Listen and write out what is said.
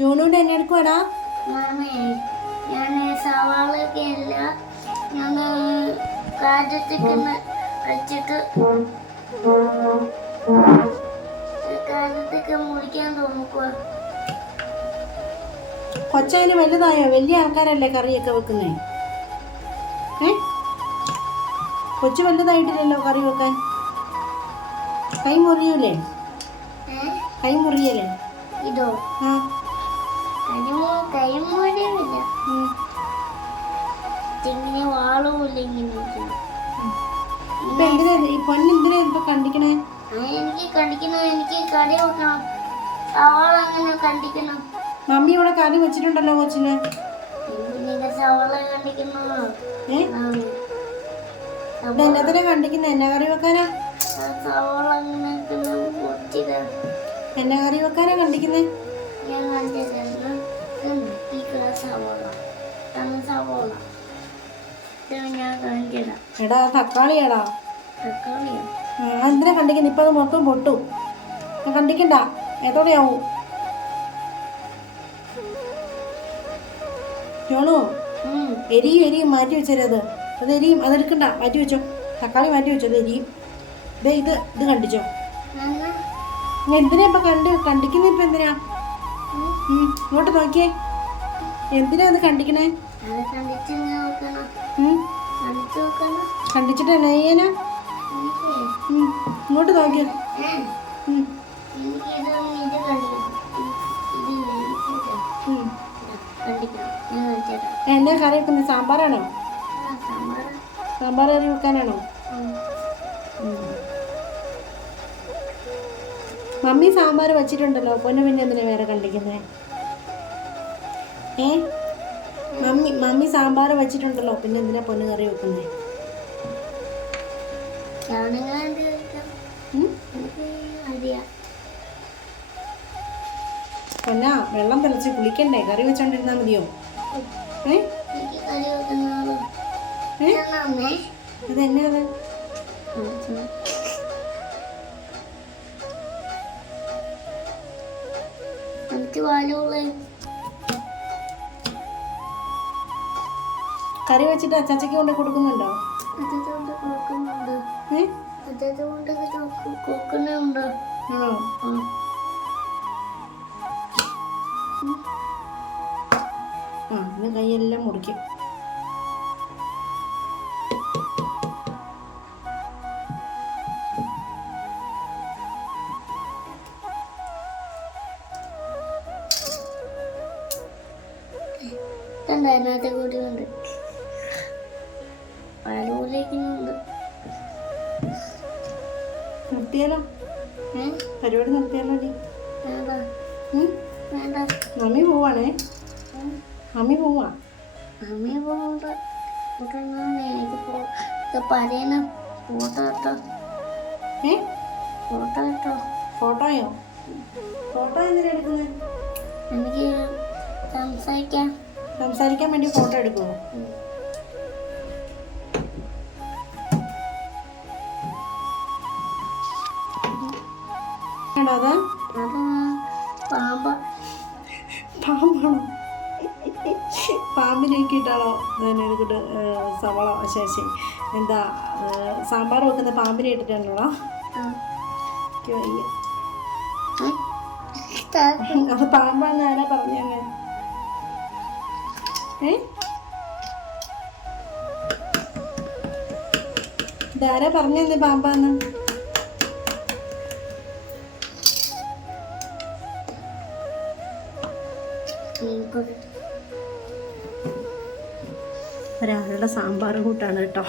ജോണുവിൻ്റെ എന്നെ എടുക്കുവാടാ. ഞാൻ സവാളൊക്കെ അല്ല, ഞാൻ കാറ്റത്തേക്ക് വെച്ചിട്ട് കാറ്റത്തേക്ക് മുറിക്കാൻ തോന്നുക. കൊച്ചതിന് വലുതായോ? വലിയ ആൾക്കാരല്ലേ കറിയൊക്കെ വെക്കുന്നേ. കൊച്ചു വലുതായിട്ടില്ലല്ലോ കറി വെക്കാൻ. കൈ മുറിയൂലേ? കൈ മുറിയല്ലേ? ഇതോ കൈ മുറിയില്ല, ഇങ്ങനെ വാളൂല്ല. ഇപ്പൊ എന്തിനാ ഈ പൊന്നെന്തിനാ ഇപ്പൊ കണ്ടിക്കണേ? എനിക്ക് കണ്ടിക്കണം, എനിക്ക് കറി വെക്കണം. സവാള അങ്ങനെ കണ്ടിക്കണം. മമ്മി ഇവിടെ കറി വെച്ചിട്ടുണ്ടല്ലോ കൊച്ചിന്. സവാള കണ്ടിക്കണോ? എന്നതിനാ കണ്ടിക്കുന്ന? എന്നാ കറി വെക്കാനാ? സവാള അങ്ങനെ എന്നാ കറി വെക്കാനാ കണ്ടിക്കുന്നേ? ഞാൻ സവാള ഞാൻ കാണിക്കടാ. എടാ തക്കാളിയാടാ. തക്കാളിയോ? എന്തിനാ കണ്ടിക്കുന്ന? ഇപ്പൊ അത് മൊത്തം പൊട്ടും. കണ്ടിക്കണ്ട, ഏതോടെയാവും. ജോണു, എരിയും മാറ്റി വെച്ചത്. അത് എരിയും, അതെടുക്കണ്ട, മാറ്റി വെച്ചോ. തക്കാളി മാറ്റി വെച്ചോ, അത് എരിയും. ഇത് കണ്ടിച്ചോ. എന്തിനാ ഇപ്പൊ കണ്ടിക്കുന്ന? ഇപ്പൊ എന്തിനാ? ഇങ്ങോട്ട് നോക്കിയേ. എന്തിനാ അത് കണ്ടിക്കണേ? കണ്ടിച്ചിട്ട് എന്നാ ചെയ്യാനാ? ഇങ്ങോട്ട് നോക്കിയേ. എന്നാ കറി വെക്കുന്നത്? സാമ്പാറാണോ? സാമ്പാർ കറി വെക്കാനാണോ? മമ്മി സാമ്പാർ വെച്ചിട്ടുണ്ടല്ലോ. പൊന്നു പിന്നെ എന്തിനാ വേറെ കണ്ടിക്കുന്നേ? മമ്മി സാമ്പാർ വെച്ചിട്ടുണ്ടല്ലോ, പിന്നെ എന്തിനാ പൊന്നു കറി വെക്കുന്നേ? പൊന്നാ, വെള്ളം തിളച്ച് കുളിക്കണ്ടേ? കറി വെച്ചോണ്ടിരുന്നാ മതിയോ? അതെന്നാ അത്? കറി വെച്ചിട്ട് അച്ചാച്ചയ്ക്ക് കൊണ്ട് കൊടുക്കുന്നുണ്ടോ? ഇന്ന് കൈയെല്ലാം മുറിക്കും. അതിനകത്ത് കൂടിയുണ്ട്, പാലൂലേക്കുന്നുണ്ട്. നിർത്തിയാലോ? പരിപാടി നിർത്തിയാലോ? മമ്മി പോവാണേ. മമ്മി പോവാ. മമ്മി പോകുമ്പോ പറയുന്ന ഫോട്ടോ കേട്ടോ. ഫോട്ടോ കേട്ടോ? ഫോട്ടോയോ? ഫോട്ടോ എന്തിനാ എടുക്കുന്നത്? എനിക്ക് സംസാരിക്കാൻ വേണ്ടി ഫോട്ടോ എടുക്കുമോ? അത് പാമ്പാണോ? പാമ്പിനേക്കിട്ടാണോ എടുത്തിട്ട് സവാള ശേഷം എന്താ സാമ്പാർ വെക്കുന്ന പാമ്പിനെ ഇട്ടിട്ടാണോടാ? അത് പാമ്പാന്ന് ആരാ പറഞ്ഞേ? ഇതാരാ പറഞ്ഞേ പാമ്പാന്ന്? ഒരാളുടെ സാമ്പാർ കൂട്ടാണ് കേട്ടോ.